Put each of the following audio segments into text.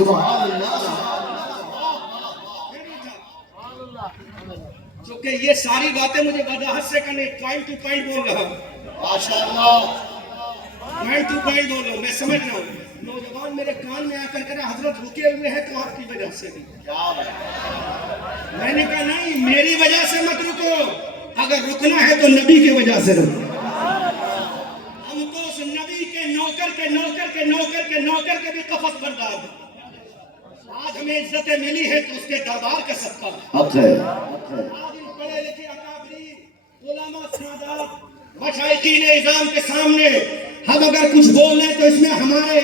سبحان اللہ چونکہ یہ ساری باتیں مجھے وضاحت سے کرنے پوائنٹ ٹو پوائنٹ بول رہا ہوں، ماشاء اللہ پوائنٹ ٹو پوائنٹ بول رہا ہوں، میں سمجھ رہا ہوں۔ نوجوان میرے کان میں آ کر کہا حضرت رکے ہوئے ہیں تو آپ کی وجہ سے بھی۔ میں نے کہا نہیں، میری وجہ سے مت رکو، اگر رکنا ہے تو نبی کی وجہ سے رکو۔ ہم تو اس نبی کے نوکر کے نوکر کے نوکر کے نوکر کے بھی قفس بردار ہیں۔ آج ہمیں عزتیں ملی ہے تو اس کے دربار کا صدقہ ہے۔ حق ہے آج ان پڑھے لکھے اکابرین علماء سادات مشائخین اعظام کے سامنے ہم اگر کچھ بول رہے تو اس میں ہمارے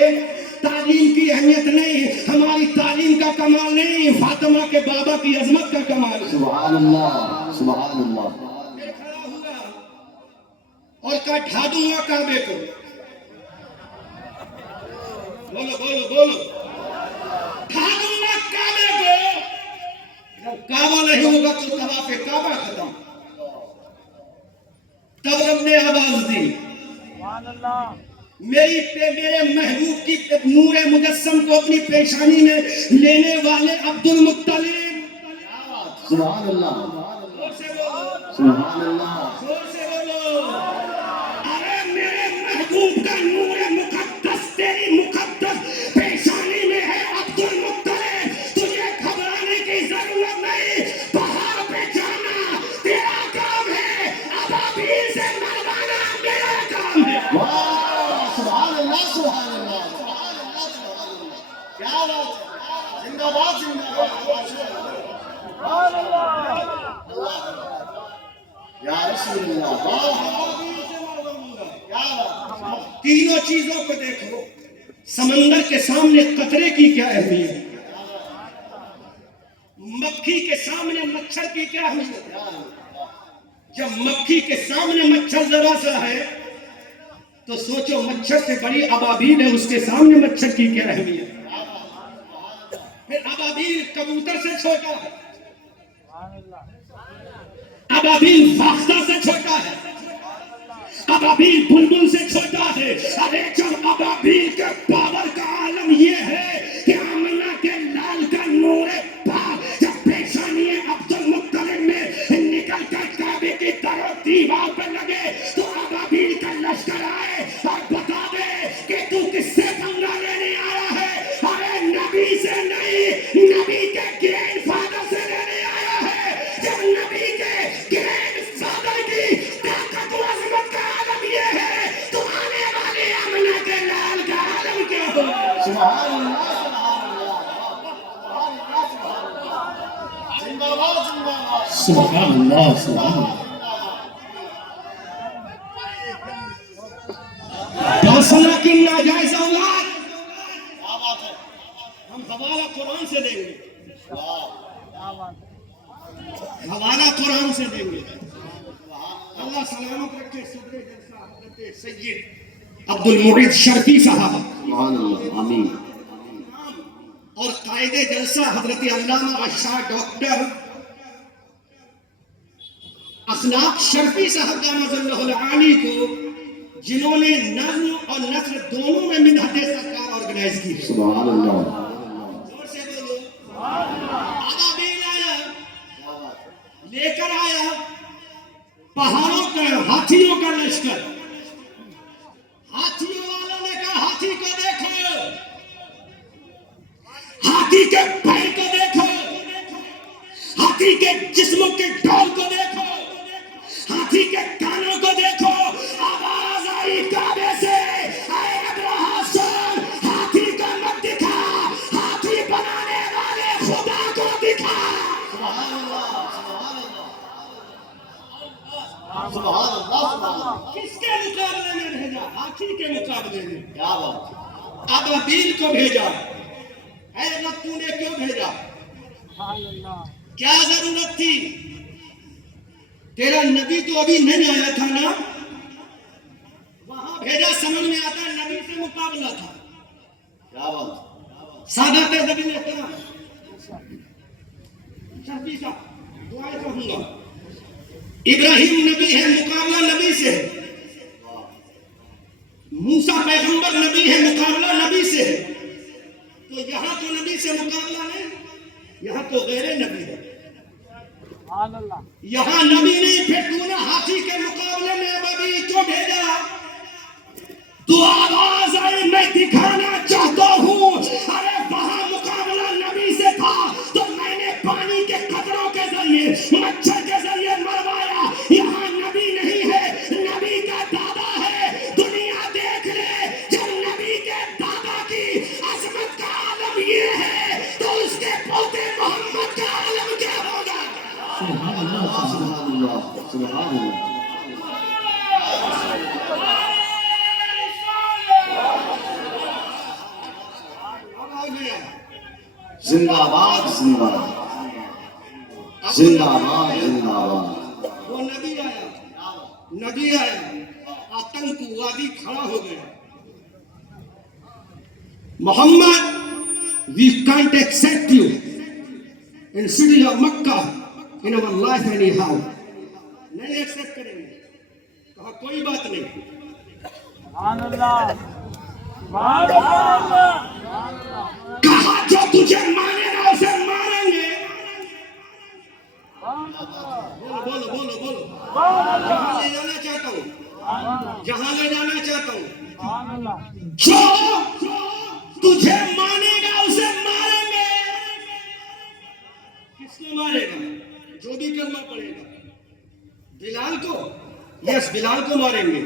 تعلیم کی اہمیت نہیں، ہماری تعلیم کا کمال نہیں، فاطمہ کے بابا کی عظمت کا کمال ہے۔ سبحان اللہ سبحان اللہ پھر کھڑا ہوا اور کہا ڈھا دوں گا کعبے کو۔ بولو بولو بولو، ڈھا دوں گا کعبے کو۔ جب کعبہ نہیں ہوگا تو طواف کعبہ ختم۔ تب رب نے آواز دی، میرے محبوب کی نور مجسم کو اپنی پیشانی میں لینے والے عبد المطلب، سبحان اللہ زور سے بولو، سبحان اللہ زور سے بولو، ارے میرے محبوب کا نور مقدس تیری مقدس پیشانی میں ہے عبد المطلب، تجھے گھبرانے کی ضرورت نہیں، پہاڑ پہ جانا تیرا کام ہے، ابابیل سے مروانا میرا کام ہے۔ واہ سبحان اللہ سبحان اللہ سبحان اللہ سبحان اللہ، کیا بات ہے، زندہ باد زندہ باد یا رسول اللہ، ابابیل سے مرواؤں گا۔ کیا بات ہے، تینوں چیزوں کو دیکھو، سمندر کے سامنے قطرے کی کیا اہمیت ہے، مکھی کے سامنے مچھر کی کیا اہمیت ہے۔ جب مکھی کے سامنے مچھر ذرا سا ہے تو سوچو مچھر سے بڑی ابابیل ہے، اس کے سامنے مچھر کی کیا اہمیت ہے۔ پھر ابابیل کبوتر سے چھوٹا ہے، ابابیل فاختہ سے چھوٹا ہے، ابابیل بلبل سے چھوٹا ہے۔ ارے جب ابابیل کے پاور کا عالم یہ ہے کہ آمنہ کے لال کا نور پاک جب پیشانی عبد المطلب میں نکل کر کعبے کی در و دیوار پہ لگے تو ابابیل کا لشکر آئے اور بتا دے کہ تو کس سے پنگا لینے آیا ہے۔ ارے نبی سے نہیں، نبی کے گرینڈ فادر سے لینے آیا ہے۔ جب نبی کے گرینڈ فادر کی طاقت و عظمت کا عالم یہ ہے تو آنے والے آمنہ کے لال کا عالم کیا ہوگا۔ سبحان اللہ سبحان اللہ زندہ باد زندہ باد سبحان اللہ سبحان اللہ۔ دوسرا کی ناجائز اولاد، کیا بات ہے، ہم حوالہ قرآن سے دیں گے، واہ حوالہ قرآن سے دیں گے۔ اللہ سلامت رکھے صدر جلسہ حضرت سید عبد المعید شرفی صاحب سبحان اللہ آمین اور قائد جلسہ حضرت علامہ اشاہ ڈاکٹر اخلاق شرفی صاحب دامت اللہ العالی کو، جنہوں نے نظم اور نثر دونوں میں مدحت سرکار آرگنائز کی ہے۔ سبحان اللہ زور سے بولو، ابابیل آیا، لے کر آیا پہاڑوں کا ہاتھیوں کا لشکر۔ ہاتھیوں والوں نے کہا ہاتھی کو دیکھو، ہاتھی کے پیر کو دیکھو، ہاتھی کے جسم کے ڈول کو دیکھو، ہاتھی کے کانوں کو دیکھو۔ آواز آئی کعبے سے، اے ابراہ سن، ہاتھی کو مت دکھا، ہاتھی بنانے والے خدا کو دکھا۔ سبحان اللہ سبحان اللہ کس کے مقابلے میں بھیجا؟ ہاتھی کے مقابلے میں۔ کیا بات، ابابیل کو بھیجا۔ اے رب تو نے کیوں بھیجا؟ کیا ضرورت تھی؟ تیرا نبی تو ابھی نہیں آیا تھا نا، وہاں بھیجا سمجھ میں آتا نبی سے مقابلہ تھا۔ کیا بات، سادات زمین احترام شرفی صاحب دعائیں کہوں گا، ابراہیم نبی ہے، مقابلہ نبی سے ہے۔ موسیٰ پیغمبر نبی ہے، مقابلہ نبی سے ہے۔ تو یہاں تو نبی نبی سے مقابلہ نہیں. یہاں تو غیر نبی ہے. یہاں نبی نہیں, پھر تو نے ہاتھی کے مقابلے میں ابھی کیوں بھیجا؟ تو آواز آئی میں دکھانا چاہتا ہوں. ارے وہاں مقابلہ نبی سے تھا تو میں نے پانی کے قطروں کے ذریعے, مچھر کے ذریعے مروایا. یہاں نبی نہیں ہے, نبی کا دادا ہے. دنیا دیکھ لے, جب نبی کے دادا کی عظمت کا عالم یہ ہے تو اس کے پوتے محمد کا عالم کیا ہوگا؟ سبحان اللہ سبحان اللہ سبحان اللہ. زندہ باد زندہ باد زندہ باد زندہ باد. وہ نبی آیا, آتنک وادی کھڑا ہو گیا. محمد, we can't accept you in city of Makkah in our life anyhow. نہیں ایکسپٹ کریں گے. کہا کوئی بات نہیں. کہا جو تجھے مانے گا اسے ماریں گے. بولو بولو بولو. جہاں لے جانا چاہتا ہوں, جہاں لے جانا چاہتا ہوں, جو تجھے مانے گا اسے ماریں گے. کس کو مارے گا؟ جو بھی کرنا پڑے گا. بلال کو, یس بلال کو ماریں گے.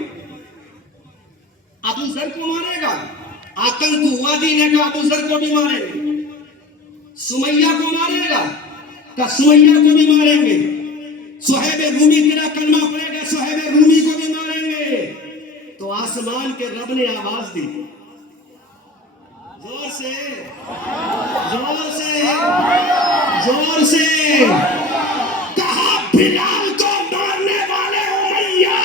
ابو ذر کو مارے گا. آتنک وادی نے کہا ابو ذر کو بھی ماریں گے. سمیہ کو مارے گا, کہ سمیہ کو بھی ماریں گے. صہیب رومی تیرا کلمہ پڑے گا, صہیب رومی کو بھی ماریں گے. تو آسمان کے رب نے آواز دی, زور سے زور سے زور سے, کہا بلال کو مارنے والے امیہ,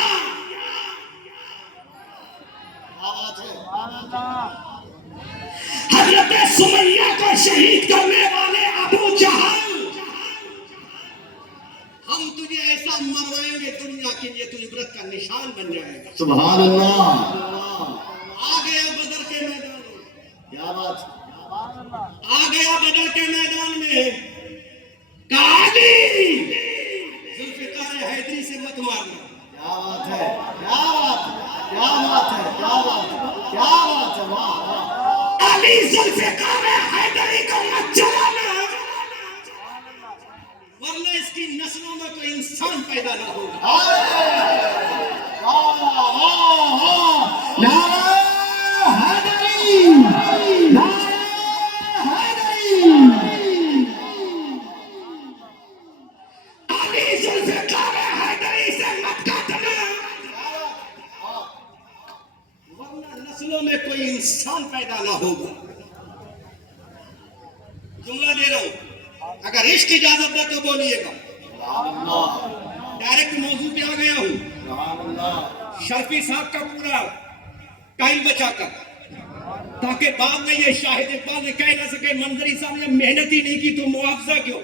حضرت سمیہ کو شہید کرنے والے ابو جہل, ہم تجھے ایسا مروائیں گے دنیا کے لیے تو عبرت کا نشان بن جائے گا. سبحان اللہ. آ گیا بدر کے میدان میں, کیا بات, آ گیا بدر کے میدان میں. کالی ذوالفقار حیدری سے مت مارنا. کیا بات ہے, کیا بات ہے, کیا بات ہے, کیا بات ہے, کیا بات ہے. واہ علی ذوالفقار حیدری کو مت چلانا, ورنہ اس کی نسلوں میں کوئی انسان پیدا نہ ہوگا. علی ذوالفقار حیدری سے مت کاٹنا, ورنہ نسلوں میں کوئی انسان پیدا نہ ہوگا. جملہ دے رہا ہوں, اگر عشق اجازت دے تو بولیے گا. ڈائریکٹ موضوع پہ آ گیا ہوں. شرفی صاحب کا پورا ٹائم بچا کر, تاکہ بعد میں یہ شاہد اقبال کہہ نہ سکے منظری صاحب نے محنت ہی نہیں کی تو معاوضہ کیوں.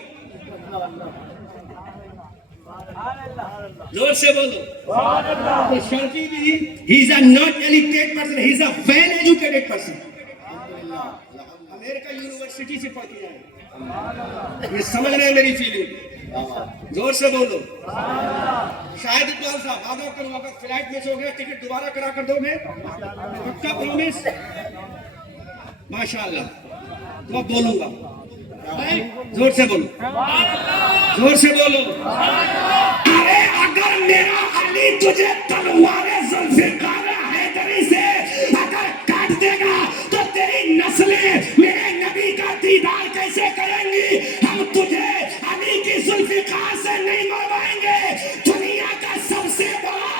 زور سے بولو. تو شرفی بھی, he is a not educated person, he is a well educated person. America university سے پڑھ کے آئے. یہ سمجھ رہے ہیں میری فیلنگ؟ زور سے بولو. شاہد اقبال صاحب آگاہ کرو, اگر فلائٹ مس ہو گیا ٹکٹ دوبارہ کرا کر دو گے پکا پرومس؟ ماشاءاللہ. تو اب بولوں گا, زور سے بولو, زور سے بولو. ارے اگر میرا علی تجھے تلوار ذوالفقار حیدری سے اگر کاٹ دے گا تو تیری نسلیں میرے نبی کا دیدار کیسے کریں گی؟ ہم تجھے علی کی ذوالفقار سے نہیں مروائیں گے. دنیا کا سب سے بڑا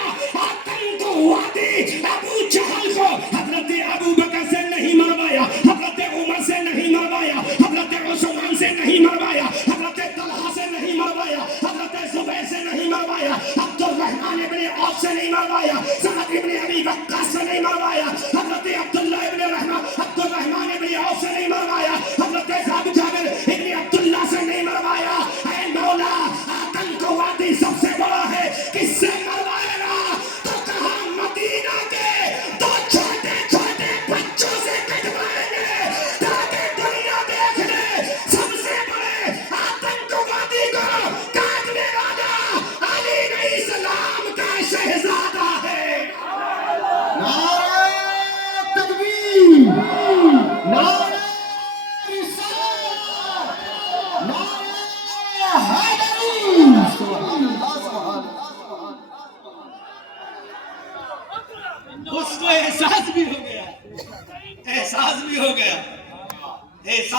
آتنک وادی ابو جہل کو حضرت ابو بکر سے نہیں مروایا, حضرت عمر سے نہیں مروایا, حضرت عثمان سے نہیں مروایا, حضرت طلحہ سے نہیں مروایا, حضرت زبیر سے نہیں مروایا, عبد الرحمن ابن عوف سے نہیں مروایا, سعد ابن ابی وقاص سے نہیں مروایا, حضرت عبداللہ ابن عبد الرحمن ابن عوف سے نہیں مروایا, حضرت جابر ابن عبداللہ سے نہیں مروایا. اے مولا, آتنک وادی سب سے بڑا ہے, کس سے مروائے گا؟ تو کہا مدینہ کے دو چھوٹے چھوٹے بچوں سے کٹوائیں گے, تاکہ دنیا دیکھ لے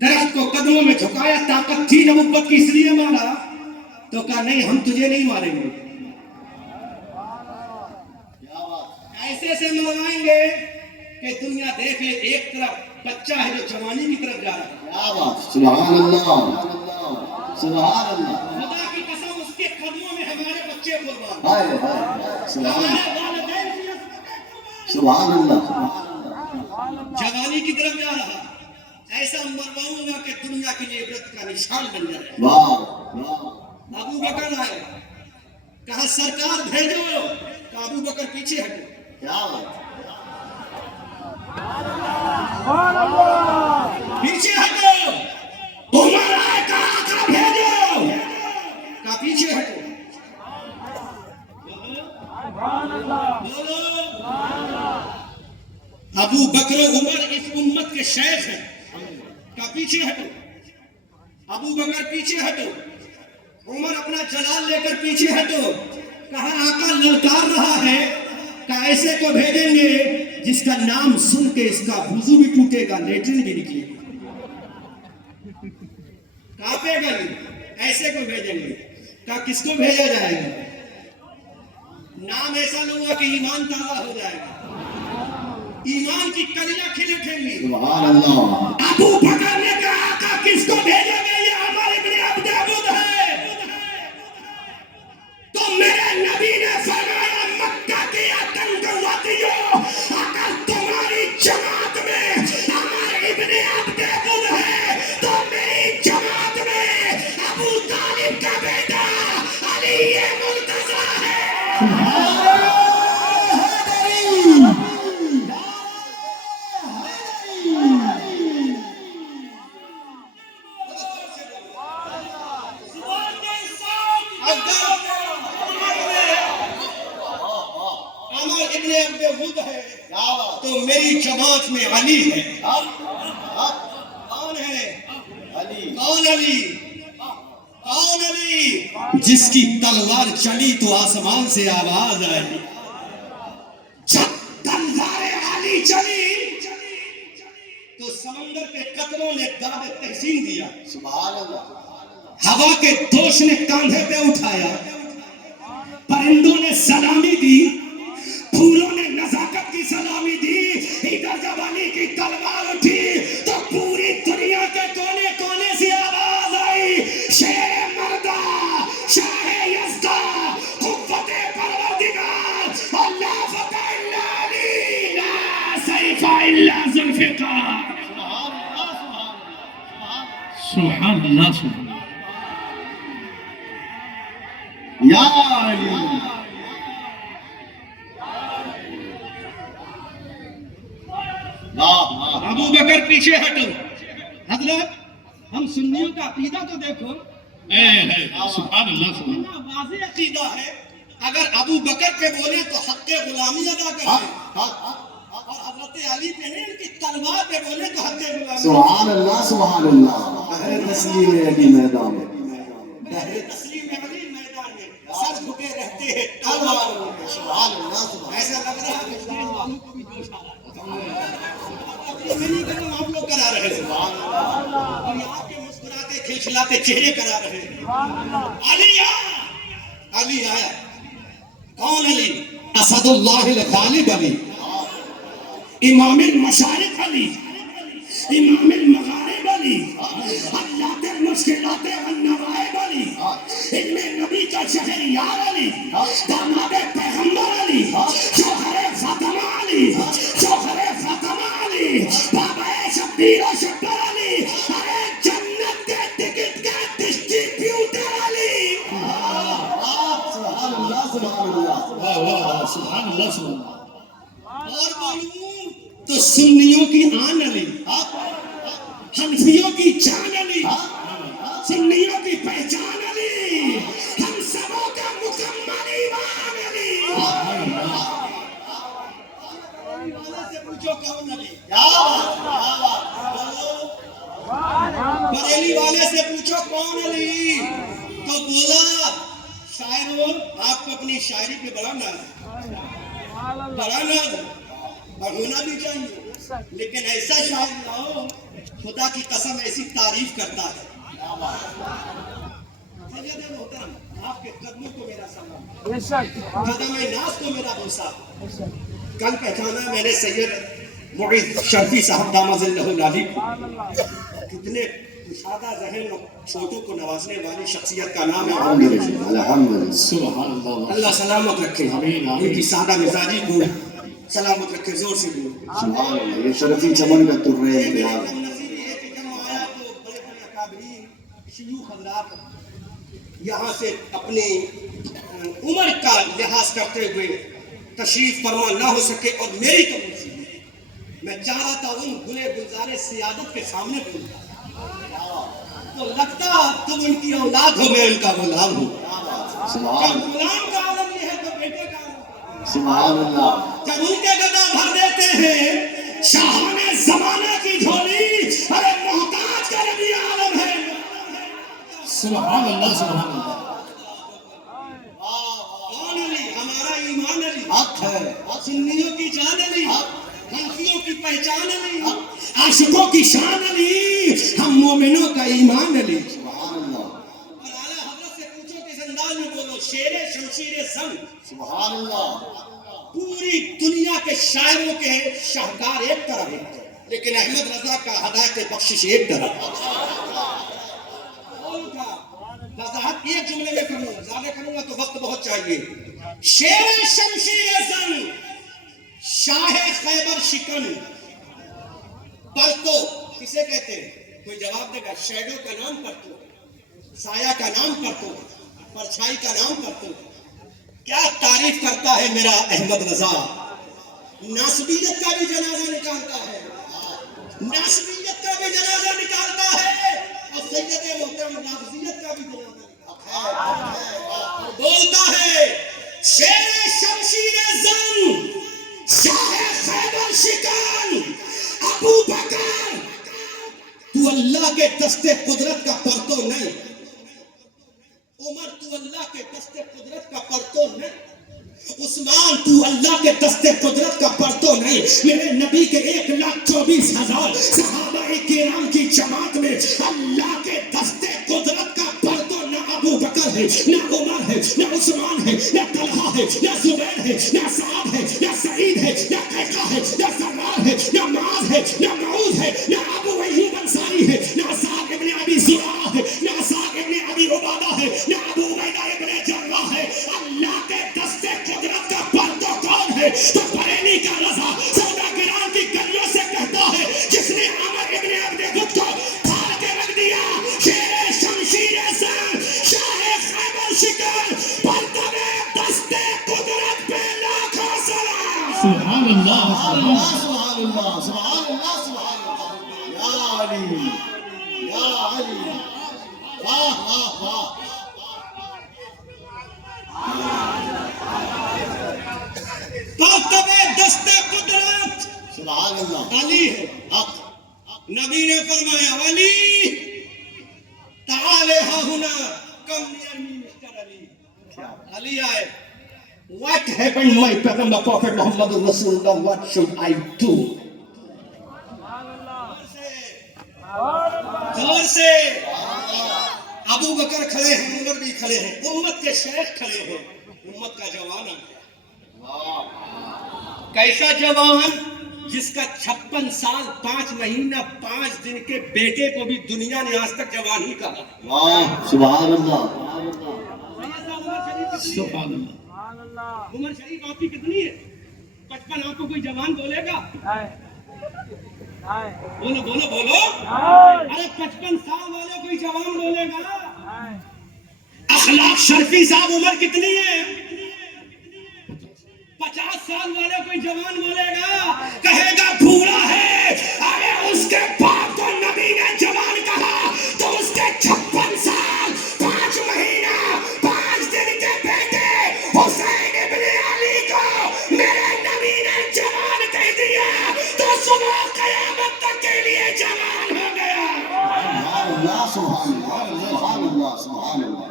درخت کو قدموں میں جھکایا، طاقت تھی نبوت کی اس لیے مارا، تو کہا نہیں ہم تجھے نہیں ماریں گے، ایسے سے مارائیں گے کہ دنیا دیکھ لے ایک طرف بچہ ہے جو جوانی کی طرف جا رہا ہے، کیا بات، سبحان اللہ، سبحان اللہ، خدا کی قسم اس کے قدموں میں ہمارے بچے قربان، ہائے ہائے، سبحان اللہ، ہمارے والدین کی عظمت قربان، سبحان اللہ، جوانی کی طرف جا رہا، ایسا مرواؤں گا کہ دنیا کے لیے عبرت کا نشان بن جائے۔ واہ واہ، ابو بکر آئے، کہا سرکار بھیجو، کہا ابو بکر پیچھے ہٹو، کیا بات، پیچھے ہٹو، عمر آئے، کہا آقا بھیجو، کہا پیچھے ہٹو، بولو، ابو بکر و عمر اس امت کے شیخ ہیں، کہا پیچھے ہٹو، ابو بکر پیچھے ہٹو، عمر اپنا جلال لے کر پیچھے ہٹو، کہا آقا للکار رہا ہے، کہا ایسے کو بھیجیں گے جس کا نام سن کے اس کا وضو بھی ٹوٹے گا، لیٹرن بھی نکلے گا، کانپے گا نہیں، ایسے کو بھیجیں گے، کہا کس کو بھیجا جائے گا، نام ایسا لوں کہ ایمان تازہ ہو جائے گا، ایمان کی کلیاں کھل اٹھیں گی۔ سبحان اللہ، ابو بکر نے کہا آقا کس کو بھیجیں گے، یہ عمر ابن عبد ابود ہے، تو میرے نبی نے فرمایا مکہ کی آتنکوادیوں، اگر تمہاری جماعت میں عمر ابن عبد ابود ہے تو میری جماعت میں ابو طالب کا بیٹا علی مرتضیٰ ہے۔ عمر ابن عبد ود ہے تو میری جماعت میں علی ہے، کون ہے، علی، کون علی، کون علی، جس کی تلوار چلی تو آسمان سے آواز آئی، جب تلوار علی چلی تو سمندر کے قطروں نے داد تحسین دیا، سبحان اللہ، ہوا کے دوش نے کاندھے پہ اٹھایا، پرندوں نے سلامی دی، پھولوں نے نزاکت کی سلامی دی، ادھر جب علی کی تلوار اٹھی تو پوری دنیا کے کونے کونے سے آواز آئی، شیر مردہ، شاہ یزدہ، قوت پروردگار، اور لا فتح الا علی، لا سیف الا ذوالفقار۔ سبحان اللہ، سبحان اللہ، یا علی، ابو بکر پیچھے ہٹو، حضرت ہم سنیوں کا عقیدہ تو دیکھو، سبحان اللہ، سبحان اتنا واضح عقیدہ ہے، اگر ابو بکر پہ بولے تو حق غلامی ادا کریں، اور حضرت علی پہ نہیں ان کی تلوار پہ بولے تو حق غلامی، سبحان اللہ، سبحان اللہ، بہر تسلیم علی میدان میں، بہر تسلیم علی میدان میں سر جھکے رہتے ہیں تلوار میں، سبحان اللہ، سبحان ایسا لگ رہا ہے کہ والوں کو بھی جوش آ رہا ہے، نہیں کرنا آپ لوگ کرا رہے ہیں، اور آپ کے مسکراتے کھلکھلاتے چہرے کرا رہے ہیں، علی آیا، علی آیا، کون علی، اسد اللہ الغالب علی، امام المشارق علی، امام المغارب علی، حلات المشکلات والنوائب علی، علم نبی کا شہریار علی، داماد پیغمبر علی، جوہر فاطمہ علی، جوہر فاطمہ علی، بابا شبیر و شبر علی، ارے جنت کے ٹکٹ کا ڈسٹریبیوٹر علی، سبحان اللہ، سبحان اللہ، سبحان اللہ، سبحان اللہ، اور بولوں تو سنیوں کی آن علی، حنفیوں کی جان علی، سنیوں کی پہچان علی، ہم سبوں کا مکمل ایمان علی، والے سے پوچھو کون علی، بریلی والے سے پوچھو کون علی، تو بولا شاعروں آپ کو اپنی شاعری پہ بڑا ناز ہے، بڑا ناز ہے، اور ہونا بھی چاہیے، لیکن ایسا شاعر لاؤ خدا کی قسم ایسی تعریف کرتا ہے. سید محترم آپ کے قدموں کو میرا سلام, قدم ناز کو میرا بوسہ. کل پہچانا میں نے سید معید شرفی صاحب دامت اللہ العالی کو. کتنے کشادہ ذہن چھوٹوں کو نوازنے والی شخصیت کا نام ہے. الحمدللہ سبحان اللہ. اللہ سلامت رکھے. ان کی سادہ مزاجی کو سلامت رکھے. زور سے بولو سبحان اللہ. یہ شرفی چمن کا تر رہے ہیں جب آیا تو بڑے بڑے اکابرین شیوخ حضرات یہاں سے اپنی عمر کا لحاظ کرتے ہوئے تشریف فرما نہ ہو سکے, اور میری کمی سی میں چاہ رہا تھا ان گلے گلزار سیادت کے سامنے بولتا, تو لگتا تم ان کی اولاد ہو, میں ان کا غلام ہوں. جب غلام کا عالم یہ ہے تو بیٹے کا عالم سبحان اللہ. جب ان کے گدا بھر دیتے ہیں شاہانہ زمانہ کی جھولی, ارے محتاج کا نبی عالم ہے. سبحان اللہ سبحان اللہ. کون علی؟ ہمارا ایمان علی. حق ہے. سنیوں کی جان علی, حنفیوں کی پہچان علی, عاشقوں کی شان علی, ہم مومنوں کا ایمان علی. سبحان اللہ. اور اعلیٰ حضرت سے پوچھو کہ اس انداز میں بولو, شیر شمشیر زن. سبحان اللہ. پوری دنیا کے شاعروں کے شاہکار ایک طرح ہے, لیکن احمد رضا کا ہدایت بخشش ایک طرح. وضاحت ایک جملے میں کروں گا, زیادہ کروں گا تو وقت بہت چاہیے. شیر شمشیر زن, شاہ خیبر شکن, پرتو کسے کہتے ہیں؟ کوئی جواب دے گا. شیڈو کا نام پرتو, سایہ کا نام پرتو, پرچھائی کا نام پرتو. کیا تعریف کرتا ہے میرا احمد رضا. ناسبیت کا بھی جنازہ نکالتا ہے, ناسبیت کا بھی جنازہ نکالتا ہے, اور سید محترم نافذیت کا بھی جنازہ نکالتا ہے. بولتا ہے شیر شمشیر زن, شاہ خیبر شکن, ابو بکر تو اللہ کے دست قدرت کا پرتو نہیں, عمر تو اللہ کے دست قدرت کا پرتو نہیں, عثمان تو اللہ کے دست قدرت کا پرتو نہیں. میرے نبی کے 1,24,000 صحابہ کرام کی جماعت میں اللہ کے دست قدرت کا پرتو نہ ابو بکر ہے, نہ عمر ہے, نہ عثمان ہے, نہ طلحہ ہے, نہ زبیر ہے, نہ سعد ہے, نہ سعید ہے, نہ قیقہ ہے, نہ سرار ہے, نہ معاذ ہے, نہ معوذ ہے, نہ ابو ایوب انصاری ہے, نہ سعد ابن ابی زرارہ ہے, نہ سعد ابن ابی عبادہ ہے, نہ ابو عبیدہ ابن جراح ہے. اللہ کے دست قدرت کا پرتو کون ہے؟ تو بریلی کا رضا سوداگران کی گلیوں سے کہتا ہے, جس نے عمر ابن عبد غد کو پھاڑ کے رکھ دیا. شیر شمشیر زن, شاہ خیبر شکن, پرتو دست قدرت پہ لاکھوں سلام. سبحان اللہ سبحان اللہ سبحان اللہ سبحان اللہ. یا علی یا علی, واہ واہ واہ. پرتو دست قدرت سبحان اللہ. علی ہے. حق. نبی نے فرمایا علی تعال ہا ہنا, کم نیئر می مسٹر علی. علی آئے. What happened my Prophet Muhammad Rasulullah, what should I do? زور سے. ابو بکر کھڑے ہیں, عمر بھی کھڑے ہیں, امت کے شیخ کھڑے ہیں, امت کا جوان ہے. کیسا جوان؟ جس کا 56 سال 5 مہینہ 5 دن کے بیٹے کو بھی دنیا نے آج تک جوان ہی کہا. واہ سبحان اللہ. سبحان اللہ. عمر شریف آپ کی کتنی ہے؟ 55. آپ کو کوئی جوان بولے گا؟ بولو بولو بولو. ارے 55 سال والے کوئی جوان بولے گا؟ اخلاق شرفی صاحب عمر کتنی ہے؟ 50 سال والے کوئی جوان بولے گا؟ کہے گا بھوڑا ہے. ارے اس کے باپ کو نبی نے جوان کہا تو اس کے 56 سال 5 مہینہ 5 دن کے بیٹے حسین ابن علی کو میرے نبی نے جوان کہہ دیا تو صبح قیامت تک کے لیے جوان ہو گیا. سبحان اللہ سبحان اللہ.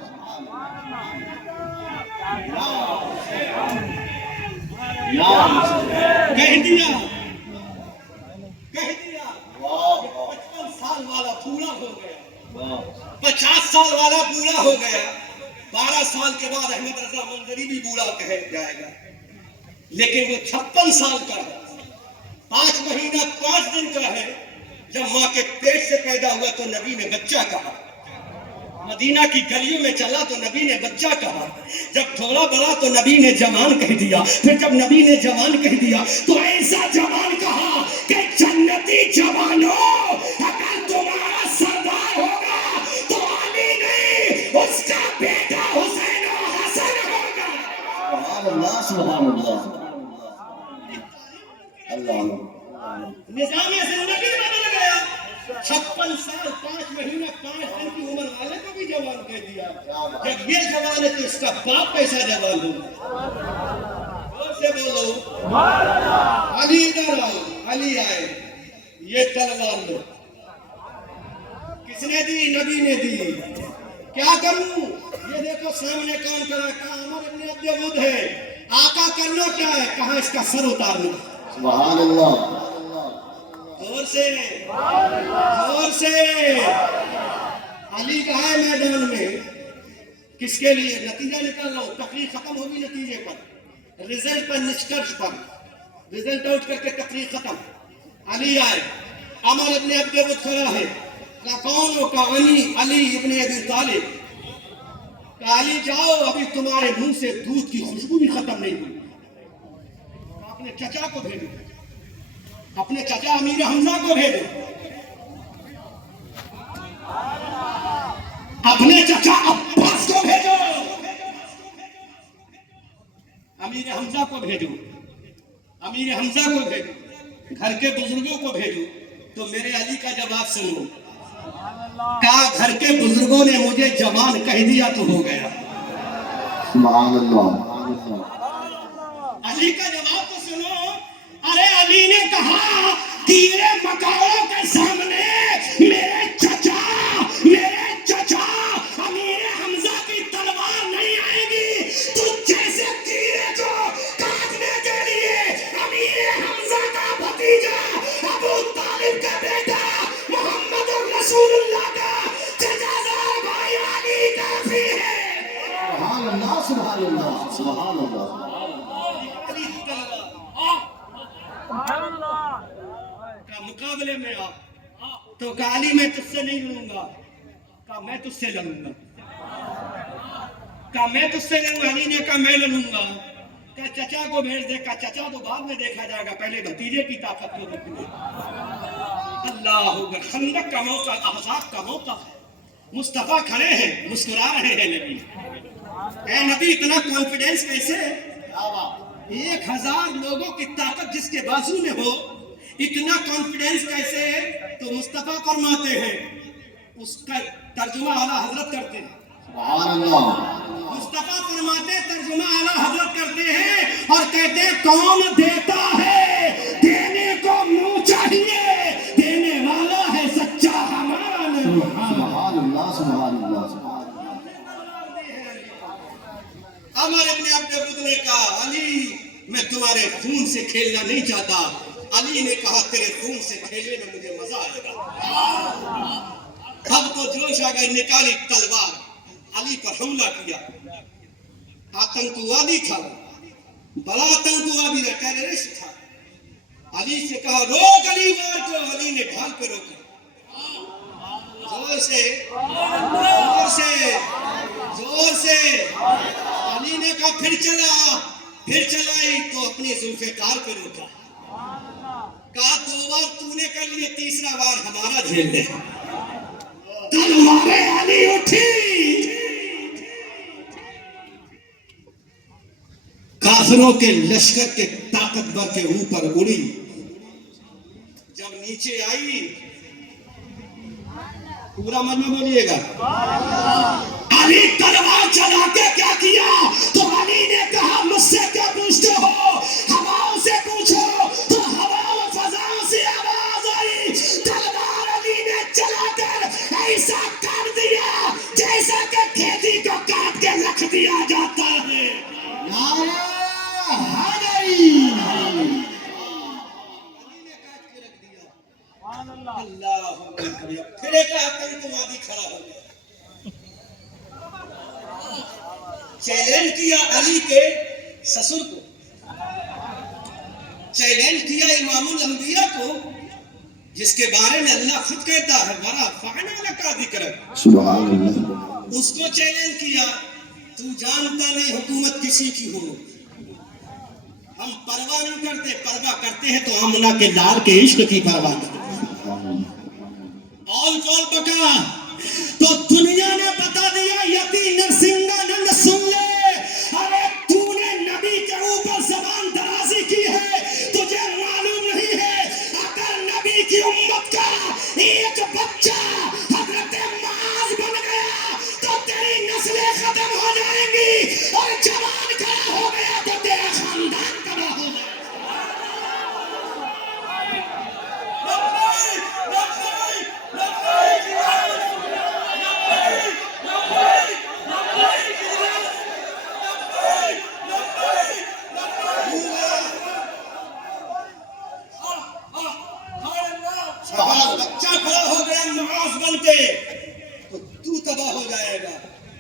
کہہ دیا 55 50 سال والا بوڑھا ہو گیا، 12 سال کے بعد احمد رضا منظری بھی بوڑھا کہے جائے گا، لیکن وہ 56 سال کا ہے، 5 مہینہ 5 دن کا ہے۔ جب ماں کے پیٹ سے پیدا ہوا تو نبی نے بچہ کہا، مدینہ کی گلیوں میں چلا تو نبی نے بچہ کہا، جب تھوڑا بڑا تو نبی نے جوان کہہ دیا، پھر جب نبی نے جوان کہہ دیا تو ایسا جوان کہا کہ جنتی جوانوں، اگر تمہارا سردار ہوگا تو علی نہیں، اس کا بیٹا حسین و حسن ہوگا۔ سبحان اللہ سبحان اللہ اللہ نظام زندگی بدل گیا۔ 56 سال 5 مہینہ 5 دن کی عمر والے کو بھی جوان کہہ دیا۔ جب یہ جوان ہے تو اس کا باپ کیسا جوان ہوگا؟ اور سے بولو علی ادھر آؤ، علی آئے، یہ تلوار لو، کس نے دی؟ نبی نے دی۔ کیا کروں؟ یہ دیکھو سامنے کون کرا، کہاں عمر ابن عبد ود ہے، آقا کرنا کیا ہے، کہاں اس کا سر اتارنا۔ سبحان اللہ زور سے زور سے۔ علی کہا ہے میدان میں، کس کے لیے؟ نتیجہ نکال لو، تقریر ختم ہوگی نتیجے پر، رزلٹ پر، نشکرش پر، رزلٹ آؤٹ کر کے تقریر ختم۔ علی آئے، عمر ابن عبد ود کھڑا ہے، کہا کون ہو؟ کہا علی ابن ابی طالب۔ کہا علی جاؤ، ابھی تمہارے منہ سے دودھ کی خوشبو بھی ختم نہیں ہوئی، اپنے چچا کو بھیجو، اپنے چچا امیر حمزہ کو بھیجو، اپنے چچا عباس کو بھیجو، امیر حمزہ کو بھیجو، امیر حمزہ کو بھیجو، گھر کے بزرگوں کو بھیجو۔ تو میرے علی کا جواب سنو، کہا گھر کے بزرگوں نے مجھے جوان کہہ دیا تو ہو گیا۔ سبحان اللہ علی کا جواب تو سنو۔ ارے علی نے کہا تیرے مکاؤں کے سامنے میرے چچا امیر حمزہ کی تلوار نہیں آئے گی، تو جیسے تیرے کو کاٹنے کے لیے امیر حمزہ کا بھتیجا ابو طالب کا بیٹا محمد رسول اللہ کا جزازار بھائی علی کافی ہے۔ سبحان اللہ سبحان اللہ سبحان اللہ کا مقابلے میں آ تو کہا علی میں تجھ سے نہیں لڑوں گا، کہا میں تجھ سے لڑوں گا، کہا میں تجھ سے لڑوں گا، علی نے کہا میں لڑوں گا، کہا چچا کو بھیج دے، کہا چچا تو بعد میں دیکھا جائے گا، پہلے بھتیجے کی طاقت کو دیکھیں۔ اللہ اکبر، خندق کا موقع، احزاب کا موقع ہے، مصطفیٰ کھڑے ہیں، مسکرا رہے ہیں نبی۔ اے نبی اتنا کانفیڈنس کیسے؟ 1000 لوگوں کی طاقت جس کے بازو میں ہو، اتنا کانفیڈنس کیسے؟ تو مصطفیٰ فرماتے ہیں، اس کا ترجمہ اعلیٰ حضرت کرتے ہیں، سبحان اللہ مصطفیٰ فرماتے ہیں، ترجمہ اعلیٰ حضرت کرتے ہیں اور کہتے ہیں کون دیتا ہے، دینے کو منہ چاہیے، دینے والا ہے سچا ہمارا نبی۔ سبحان اللہ سبحان اللہ عمر ابن عبد ود نے کہا علی میں تمہارے خون سے کھیلنا نہیں چاہتا۔ علی نے کہا تیرے خون سے کھیلنے میں مجھے مزہ آئے گا۔ اب تو جوش آ گئے، نکالی تلوار، علی پر حملہ کیا۔ آتنکوادی تھا، بڑا آتنکوادی تھا، ٹیررسٹ تھا۔ علی سے کہا روک علی وار کو، علی نے ڈھال پہ روکا، زور سے زور سے زور سے۔ علی نے کہا پھر چلائی تو اپنی ذوالفقار پہ روکا، کہا 2 بار تو نے کر لیے، تیسرا بار ہمارا جھیل لے۔ تلوار علی اٹھی، کافروں کے لشکر کے طاقتور کے اوپر اڑی، جب نیچے آئی، پورا من میں بولیے گا، علی تلوار چلا کے کیا کیا؟ تو علی نے کہا مجھ سے کیا پوچھتے ہو، ہواؤں سے پوچھو، تو ہواؤں فضاؤں سے آواز آئی، تلوار علی نے چلا کر ایسا کر دیا جیسا کہ کھیتی کو کاٹ کے رکھ دیا جاتا ہے۔ نعرہ حیدری اللہ پھر ایک آتنکوادی کھڑا ہو گیا. چیلنج کیا علی کے سسر کو, چیلنج کیا امام الانبیاء کو, جس کے بارے میں اللہ خود کہتا ہے بڑا فعنا لکا ذکر, سبحان اللہ. اس کو چیلنج کیا, تو جانتا نہیں حکومت کسی کی ہو, ہم پرواہ نہیں کرتے, پرواہ کرتے ہیں تو آمنہ کے لال کے عشق کی پرواہ کرتے ہیں. آل کال پکا تو دنیا نے بتا دیا یتی نرسنگانند سن لے, ارے تو نے نبی کے اوپر زبان درازی کی ہے, تجھے معلوم نہیں ہے اگر نبی کی امت کا ایک بچہ حضرت معاذ بن گیا تو تیری نسلیں ختم ہو جائیں گی, اور جوان کھڑا ہو گیا تو تیرا خاندان تباہ ہو جائے گا. بچہ کھڑا ہو گیا معاذ بن کے تو تو تباہ ہو جائے گا,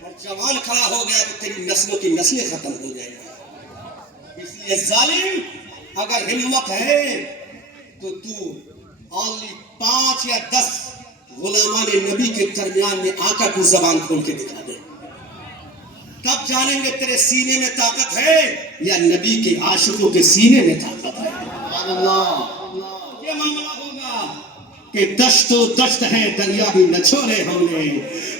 اور جوان کھڑا ہو گیا تو تیری نسلوں کی نسلیں ختم ہو جائیں گی. اس لیے ظالم اگر ہمت ہے تو اونلی 5 یا 10 غلامان نبی کے درمیان میں آ کر تو زبان کھول کے دکھا دے, تب جانیں گے تیرے سینے میں طاقت ہے یا نبی کے عاشقوں کے سینے میں طاقت ہے. سبحان اللہ. یہ معاملہ ہوگا کہ دشت و دشت ہے دریا بھی نہ چھوڑے ہم نے,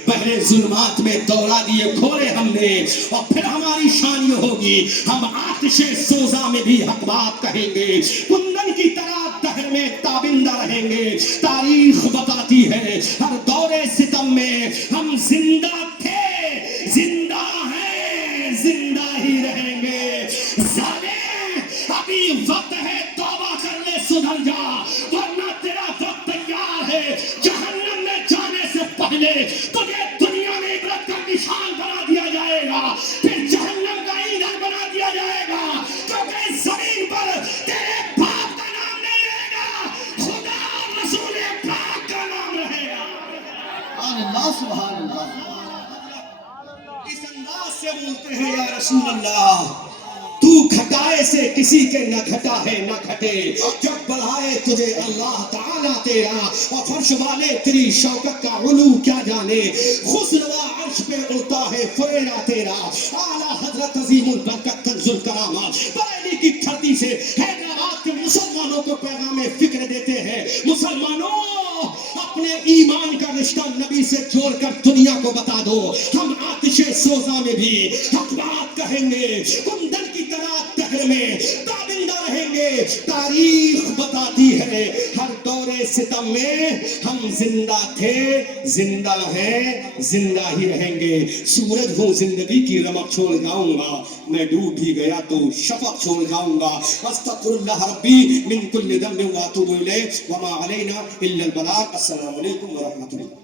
پہلے ظلمات میں دوڑا دیے کھولے ہم نے, اور پھر ہماری شان یہ ہوگی ہم آتش سوزا میں بھی حق بات کہیں گے, کندن کی طرح دہر میں تابندہ رہیں گے. تاریخ بتاتی ہے ہر دور ستم میں ہم زندہ تھے, زندہ ہیں, زندہ ہی رہیں گے. ظالم ابھی وقت ہے توبہ کر لے, سدھر جا, ورنہ تیرا وقت تیار ہے. جہنم میں جانے سے پہلے تجھے دنیا میں عبرت کا نشان بنا دیا جائے گا, پھر جہنم کا ایندھن بنا دیا جائے گا, کیونکہ زمین پر تیرے باپ کا نام نہیں رہے گا, خدا اور رسول پاک کا نام رہے گا. سبحان اللہ. سبحان اللہ. اس انداز سے بولتے ہیں یا رسول اللہ, تو گھٹائے سے کسی کے نہ گھٹا ہے نہ گھٹے, جب بڑھائے تجھے اللہ تعالیٰ تیرا, اور فرش والے تیری شوکت کا علو کیا جانے, خسروا عرش پہ اڑتا ہے فریرا تیرا, اعلیٰ حضرت عظیم البرکت کنز الکرامہ بریلی کی دھرتی سے حیدرآباد کے مسلمانوں کو پیغام فکر دیتے ہیں. مسلمانوں اپنے ایمان کا رشتہ نبی سے جوڑ کر دنیا کو بتا دو, ہم آتش سوزا میں بھی حق بات کہیں گے, کندن کی طرح دہر میں تابندہ رہیں گے. تاریخ بتاتی ہے ہر دور ستم میں ہم زندہ تھے, زندہ ہیں, زندہ ہی رہیں گے. سورج ہوں زندگی کی رمق چھوڑ جاؤں گا, میں ڈوب بھی گیا تو شفق چھوڑ جاؤں گا. استغفر اللہ ربی من کل ذنب واتوب الیہ وما علینا الا البلاغ. السلام علیکم ورحمۃ اللہ.